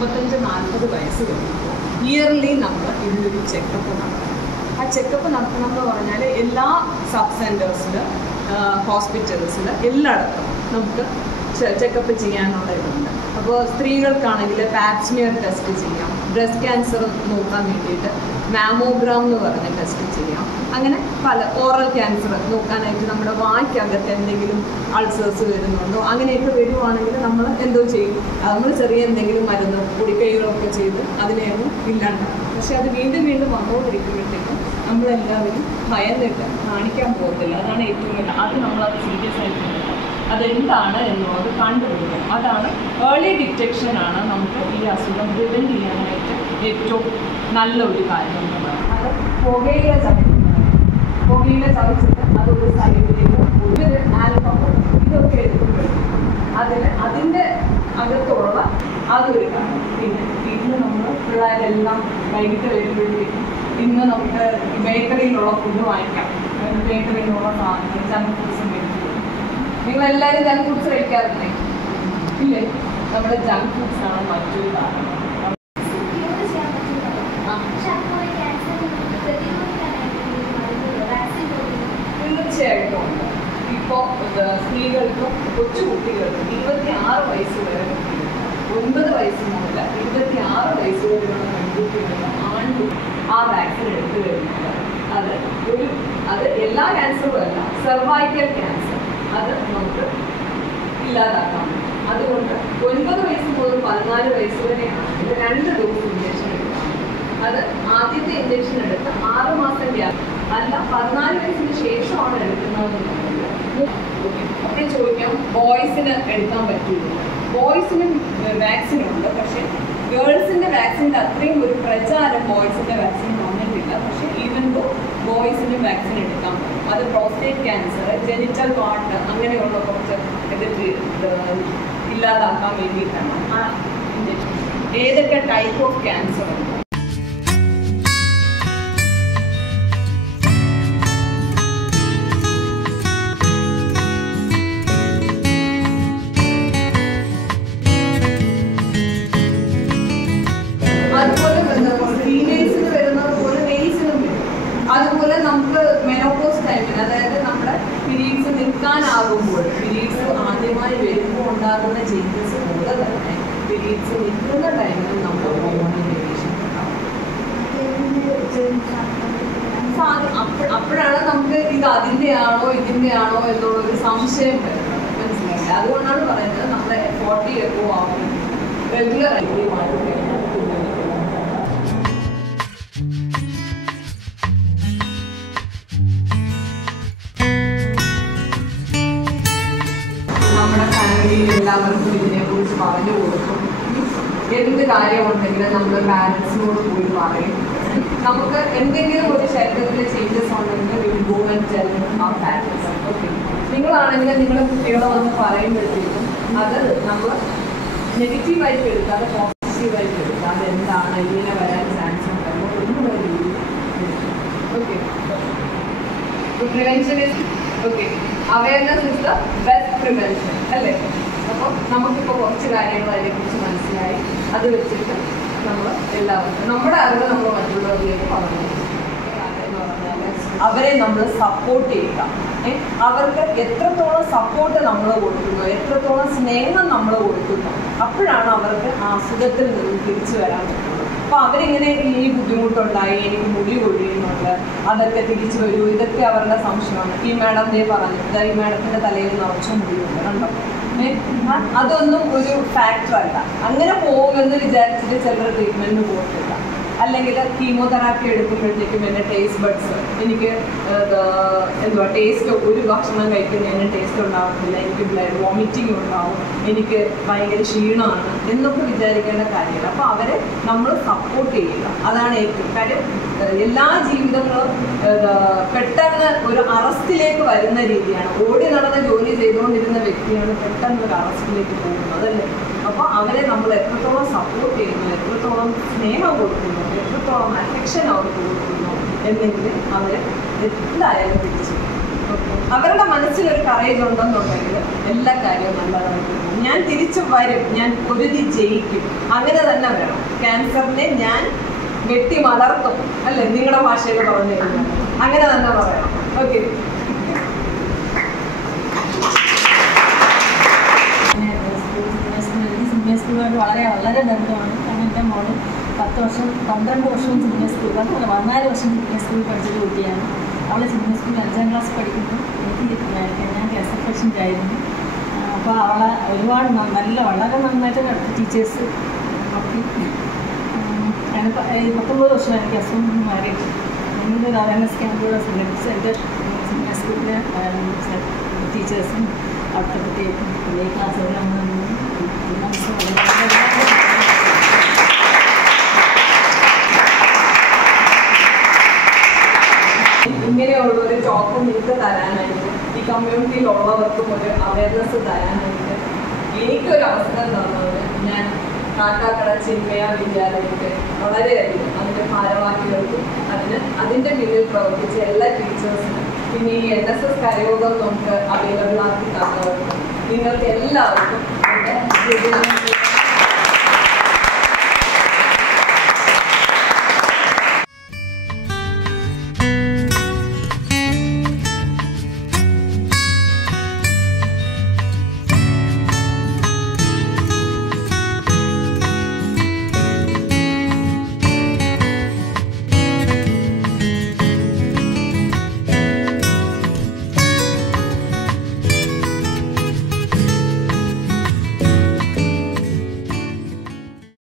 35-40 വയസ്സ് കഴിയുമ്പോൾ ഇയർലി നമ്മൾ ഇതിനൊരു ചെക്കപ്പ് നടത്തണം. ആ ചെക്കപ്പ് നടത്തണം എന്ന് പറഞ്ഞാൽ എല്ലാ സബ് സെൻറ്റേഴ്സിൽ, ഹോസ്പിറ്റൽസിൽ എല്ലായിടത്തും നമുക്ക് ചെക്കപ്പ് ചെയ്യാനുള്ള ഇതുണ്ട്. അപ്പോൾ സ്ത്രീകൾക്കാണെങ്കിൽ പാപ്സ്മിയർ ടെസ്റ്റ് ചെയ്യാം, ബ്രസ്റ്റ് ക്യാൻസർ നോക്കാൻ വേണ്ടിയിട്ട് മാമോഗ്രാം എന്ന് പറഞ്ഞ ടെസ്റ്റ് ചെയ്യാം. അങ്ങനെ പല ഓറൽ ക്യാൻസർ നോക്കാനായിട്ട് നമ്മുടെ വായ്ക്കകത്ത് എന്തെങ്കിലും അൾസേഴ്സ് വരുന്നുണ്ടോ അങ്ങനെയൊക്കെ വരുവാണെങ്കിൽ നമ്മൾ എന്തോ ചെയ്യും, നമ്മൾ ചെറിയ എന്തെങ്കിലും മരുന്ന് പൊടിക്കൈകളൊക്കെ ചെയ്ത് അതിനെയൊന്നും ഇല്ലാണ്ടാകും. പക്ഷെ അത് വീണ്ടും വീണ്ടും വന്നുകൊണ്ടിരിക്കുമ്പോഴത്തേക്കും നമ്മളെല്ലാവരും ഭയന്നിട്ട് കാണിക്കാൻ പോകത്തില്ല. അതാണ് ഏറ്റവും വലിയ, അത് നമ്മളത് സീരിയസ് ആയിട്ട് അതെന്താണ് എന്നുള്ളത് കണ്ടുപിടിക്കും. അതാണ് ഏർലി ഡിറ്റക്ഷനാണ് നമുക്ക് ഈ അസുഖം പ്രിവെൻറ്റ് ചെയ്യാനായിട്ട് ഏറ്റവും നല്ല ഒരു കാര്യം എന്ന് പറയുന്നത്. അത് പുകയില ചവച്ചിട്ട് അതൊരു സൈഡിലേക്ക് ഒരു ആൽക്കഹോൾ ഇതൊക്കെ എടുക്കുമ്പോഴത്തേക്കും അതിൻ്റെ അകത്തുള്ള അതൊരു കാര്യം. പിന്നെ വീട്ടിൽ നമ്മൾ പിള്ളേരെല്ലാം വൈകിട്ട് വരുമ്പോഴത്തേക്കും ഇന്ന് നമുക്ക് ബേക്കറിയിലുള്ള ഫുഡ് വാങ്ങിക്കാം, ബേക്കറിയിലുള്ള സാധനങ്ങൾ ജങ്ക് ഫുഡ്സ് മേടിക്കും. നിങ്ങളെല്ലാവരും ജങ്ക് ഫുഡ്സ് കഴിക്കാറില്ലേ? ഇല്ലേ? നമ്മുടെ ജങ്ക് ഫുഡ്സ് ആണ് മറ്റൊരു കാരണം. തീർച്ചയായിട്ടും ഉണ്ട്. ഇപ്പോൾ സ്ത്രീകൾക്കും കൊച്ചുകുട്ടികൾക്കും 26 വയസ്സ് വരെ 9 വയസ്സ് മുതൽ 26 വയസ്സ് വരെയുള്ള പെൺകുട്ടികൾക്ക് ആൺകുട്ടി ആ വാക്സിൻ എടുത്തു കഴിഞ്ഞാൽ അത് എല്ലാ ക്യാൻസറും അല്ല, സെർവൈക്കൽ ക്യാൻസർ അത് നമുക്ക് ഇല്ലാതാക്കാൻ പറ്റും. അതുകൊണ്ട് 9 വയസ്സ് മുതൽ 14 വയസ്സ് വരെയാണെങ്കിൽ 2 ഡോസ് ഇഞ്ചക്ഷൻ എടുക്കാം. അത് ആദ്യത്തെ ഇഞ്ചക്ഷൻ എടുത്ത് 6 മാസം ഗ്യാപ്പ് അല്ല, 14 വയസ്സിന് ശേഷമാണ് എടുക്കുന്നതെന്നുണ്ടെങ്കിൽ അപ്പോൾ ചോദിക്കാം ബോയ്സിന് എടുക്കാൻ പറ്റില്ല. ബോയ്സിനും വാക്സിൻ ഉണ്ട്, പക്ഷേ ഗേൾസിൻ്റെ വാക്സിൻ്റെ അത്രയും ഒരു പ്രചാരം ബോയ്സിൻ്റെ വാക്സിൻ വന്നിട്ടില്ല. പക്ഷേ ഈവൻ ദോ ബോയ്സിനും വാക്സിൻ എടുക്കാൻ പറ്റും. അത് പ്രോസ്റ്റേറ്റ് ക്യാൻസർ, ജെനിറ്റൽ പാർട്ട് അങ്ങനെയുള്ള കുറച്ച് ഇല്ലാതാക്കാൻ വേണ്ടിയിട്ടാണ് ആ ഇഞ്ചക്ഷൻ. ഏതൊക്കെ ടൈപ്പ് ഓഫ് ക്യാൻസർ ഉണ്ട്? അതുപോലെ നമുക്ക് മെനോപോസ് ടൈമിൽ, അതായത് നമ്മുടെ പീരീഡ്സ് നിൽക്കാനാകുമ്പോൾ, പീരീഡ്സ് ആദ്യമായി വരുമ്പോൾ ഉണ്ടാകുന്ന ചേഞ്ചസ് പോലെ തന്നെ പീരീഡ്സ് നിൽക്കുന്ന ടൈമിൽ നമ്മൾ ഹോർമോണൽ വേരിയേഷൻ അപ്പോഴാണ് നമുക്ക് ഇത് അതിൻ്റെയാണോ ഇതിൻ്റെയാണോ എന്നുള്ളൊരു സംശയം വരുന്നത്. മനസ്സിലായില്ല? അതുകൊണ്ടാണ് പറയുന്നത് നമ്മുടെ 40 എബോ ആവുമ്പോൾ റെഗുലർ ആയിട്ട് മാറ്റുകയാണ്. എല്ലാവർക്കും ഇതിനെക്കുറിച്ച് പറഞ്ഞു കൊടുക്കും. എന്ത് കാര്യമുണ്ടെങ്കിലും നമ്മൾ പാരൻസിനോട് പോയി പറയും. നമുക്ക് എന്തെങ്കിലും ഒരു ശരീരത്തിലെ ചേഞ്ചസ് ഉണ്ടെങ്കിൽ ഗോ ആൻഡ് ടെൽ ആ പാരൻസ്. ഓക്കെ, നിങ്ങളാണെങ്കിൽ നിങ്ങളുടെ കുട്ടികളെ വന്ന് പറയുമ്പോഴത്തേക്കും അത് നമ്മൾ നെഗറ്റീവായിട്ട് എടുക്കാതെ പോസിറ്റീവായിട്ട് എടുക്കാതെ എന്താണ് ഇങ്ങനെ വരാൻ ചാൻസ് ഉണ്ടല്ലോ എന്നുള്ള രീതിയിൽ. Okay, prevention is okay, awareness is the best prevention അല്ലേ? അപ്പോൾ നമുക്കിപ്പോൾ കുറച്ച് കാര്യങ്ങൾ അതിനെക്കുറിച്ച് മനസ്സിലായി. അത് വെച്ചിട്ട് നമ്മൾ എല്ലാവർക്കും നമ്മുടെ അറിവ് നമ്മൾ മറ്റുള്ളവരിലേക്ക് പറഞ്ഞു എന്ന് പറഞ്ഞാൽ അവരെ നമ്മൾ സപ്പോർട്ട് ചെയ്യുക. അവർക്ക് എത്രത്തോളം സപ്പോർട്ട് നമ്മൾ കൊടുക്കുന്നു, എത്രത്തോളം സ്നേഹം നമ്മൾ കൊടുക്കുന്നു, അപ്പോഴാണ് അവർക്ക് ആ അസുഖത്തിൽ നിന്ന് തിരിച്ചു വരാൻ പറ്റുന്നത്. അപ്പോൾ അവരിങ്ങനെ ഈ ബുദ്ധിമുട്ടുണ്ടായി, എനിക്ക് മുടി കൊഴിയുന്നുണ്ട്, അതൊക്കെ തിരിച്ചു വരൂ, ഇതൊക്കെ അവരുടെ സംശയമാണ്. ഈ മാഡം ദേ പറഞ്ഞു, ഈ മാഡത്തിൻ്റെ തലയിൽ നിറച്ച മുടിയുണ്ട് കണ്ടോ, അതൊന്നും ഒരു ഫാക്ടറല്ല. അങ്ങനെ പോകുമെന്ന് വിചാരിച്ചിട്ട് ചിലർ ട്രീറ്റ്മെൻറ്റിന് പോയിട്ടില്ല. അല്ലെങ്കിൽ കീമോതെറാപ്പി എടുക്കുമ്പോഴത്തേക്കും എൻ്റെ ടേസ്റ്റ് ബഡ്സ് എനിക്ക് ടേസ്റ്റ് ഒരു ഭക്ഷണം കഴിക്കുന്നതിന് ടേസ്റ്റ് ഉണ്ടാവത്തില്ല, എനിക്ക് ബ്ലഡ് വോമിറ്റിംഗ് ഉണ്ടാവും, എനിക്ക് ഭയങ്കര ക്ഷീണമാണ് എന്നൊക്കെ വിചാരിക്കേണ്ട കാര്യമില്ല. അപ്പോൾ അവരെ നമ്മൾ സപ്പോർട്ട് ചെയ്യുക, അതാണ് ഏറ്റവും കാര്യം. എല്ലാ ജീവിതങ്ങളും പെട്ടെന്ന് ഒരു അറസ്റ്റിലേക്ക് വരുന്ന രീതിയാണ്. ഓടി നടന്ന് ജോലി ചെയ്തുകൊണ്ടിരുന്ന വ്യക്തിയാണ് പെട്ടെന്ന് ഒരു അറസ്റ്റിലേക്ക് പോകുന്നത് അല്ലേ? അപ്പോൾ അവരെ നമ്മൾ എത്രത്തോളം സപ്പോർട്ട് ചെയ്യുന്നു, എത്രത്തോളം സ്നേഹം കൊടുക്കുന്നു, എത്രത്തോളം അഫെക്ഷൻ അവർക്ക് കൊടുക്കുന്നു എന്നെങ്കിൽ അവരെ എന്തായാലും പിടിച്ചു. അവരുടെ മനസ്സിലൊരു കറേജ് ഉണ്ടെന്നുണ്ടെങ്കിൽ എല്ലാ കാര്യവും നല്ലതായിട്ട് ഞാൻ തിരിച്ചു വരും, ഞാൻ പൊരുതി ജയിക്കും, അങ്ങനെ തന്നെ വേണം. ക്യാൻസറിനെ ഞാൻ വെട്ടി മലർത്തും, അല്ലേ നിങ്ങളുടെ ഭാഷയിൽ പറഞ്ഞു കഴിഞ്ഞാൽ അങ്ങനെ തന്നെ പറയണം. ഓക്കെ, സിനിമ സ്കൂളുമായിട്ട് വളരെ വളരെ ബന്ധമാണ്. കാരണം എൻ്റെ മോള് 10 വർഷം 12 വർഷവും സിനിമ സ്കൂൾ 14 വർഷം സിനിമ സ്കൂളിൽ പഠിച്ചൊരു കുട്ടിയാണ്. അവൾ സിനിമ സ്കൂളിൽ 5ാം ക്ലാസ് പഠിക്കുമ്പോൾ ഞാൻ ക്യാൻസർ പേഷ്യൻ്റ് ആയിരുന്നു. അപ്പോൾ അവളെ ഒരുപാട് വളരെ നന്നായിട്ട് ടീച്ചേഴ്സ് നോക്കി. ഞാൻ 19 വർഷമാണ് എനിക്ക് അസുഖം മാറിയിട്ട്. ഞങ്ങളുടെ ഒരു അവയർനെസ് ക്യാമ്പിലൂടെ സംഘടിപ്പിച്ച് എൻ്റെ സിനിമ സ്കൂളിലെ ടീച്ചേഴ്സും അവിടുത്തെ കുട്ടികൾക്കും വലിയ ക്ലാസ്സുകളാണ്. ഇങ്ങനെയുള്ള ഒരു ടോക്ക് നിങ്ങൾക്ക് തരാനായിട്ട്, ഈ കമ്മ്യൂണിറ്റിയിലുള്ളവർക്കും ഒരു അവയർനെസ് തരാനായിട്ട് എനിക്കൊരു അവസരം തന്നത് ഞാൻ കാട്ടാക്കട ചിന്മയ വിദ്യാലയത്തിൽ വളരെയധികം അതിൻ്റെ ഭാരവാഹികൾക്കും അതിൻ്റെ പിന്നിൽ പ്രവർത്തിച്ച എല്ലാ ടീച്ചേഴ്സിനും പിന്നെ ഈ NSS കരയോഗം നമുക്ക് അവൈലബിൾ ആക്കി തന്നവർക്കും നിങ്ങൾക്ക് എല്ലാവർക്കും